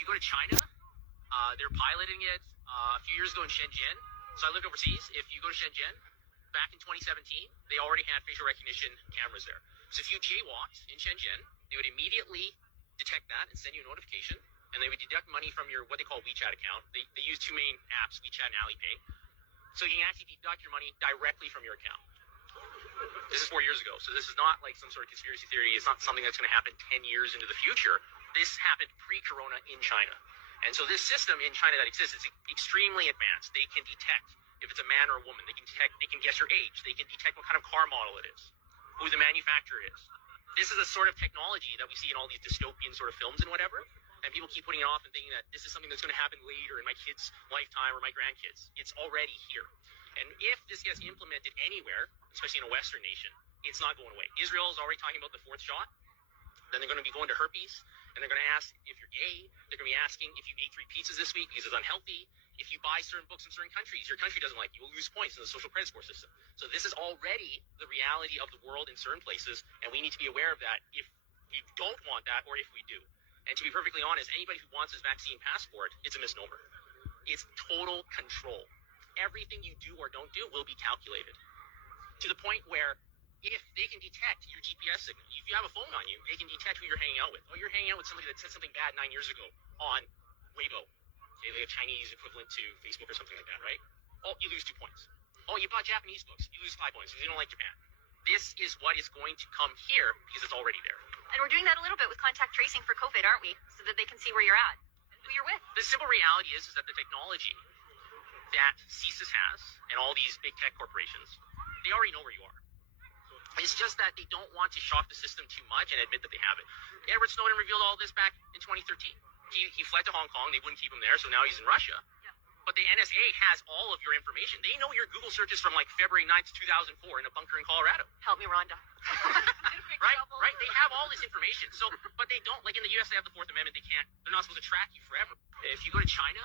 you go to China, they're piloting it a few years ago in Shenzhen. So I lived overseas. If you go to Shenzhen, back in 2017, they already had facial recognition cameras there. So if you jaywalked in Shenzhen, they would immediately detect that and send you a notification, and they would deduct money from your what they call WeChat account. They use two main apps, WeChat and Alipay. So you can actually deduct your money directly from your account. This is 4 years ago, so this is not like some sort of conspiracy theory. It's not something that's going to happen 10 years into the future. This happened pre-corona in China. And so this system in China that exists is extremely advanced. They can detect if it's a man or a woman. They can guess your age. They can detect what kind of car model it is, who the manufacturer is. This is a sort of technology that we see in all these dystopian sort of films and whatever. And people keep putting it off and thinking that this is something that's going to happen later in my kids' lifetime or my grandkids. It's already here. And if this gets implemented anywhere, especially in a Western nation, it's not going away. Israel is already talking about the fourth shot. Then they're going to be going to herpes, and they're going to ask if you're gay. They're going to be asking if you ate 3 pizzas this week because it's unhealthy. If you buy certain books in certain countries, your country doesn't like you, will lose points in the social credit score system. So this is already the reality of the world in certain places, and we need to be aware of that if we don't want that or if we do. And to be perfectly honest, anybody who wants this vaccine passport, it's a misnomer. It's total control. Everything you do or don't do will be calculated to the point where if they can detect your GPS signal, if you have a phone on you, they can detect who you're hanging out with. Oh, you're hanging out with somebody that said something bad 9 years ago on Weibo, a Chinese equivalent to Facebook or something like that, right? Oh, you lose 2 points. Oh, you bought Japanese books, you lose 5 points because you don't like Japan. This is what is going to come here because it's already there. And we're doing that a little bit with contact tracing for COVID, aren't we? So that they can see where you're at, who you're with. The simple reality is that the technology that CSIS has and all these big tech corporations, they already know where you are. It's just that they don't want to shock the system too much and admit that they have it. Edward Snowden revealed all this back in 2013. He fled to Hong Kong. They wouldn't keep him there, so now he's in Russia. Yeah. But the NSA has all of your information. They know your Google searches from like February 9th, 2004 in a bunker in Colorado. Help me, Rhonda. Right? They have all this information. So, but they don't, like in the US, they have the Fourth Amendment. They're not supposed to track you forever. If you go to China,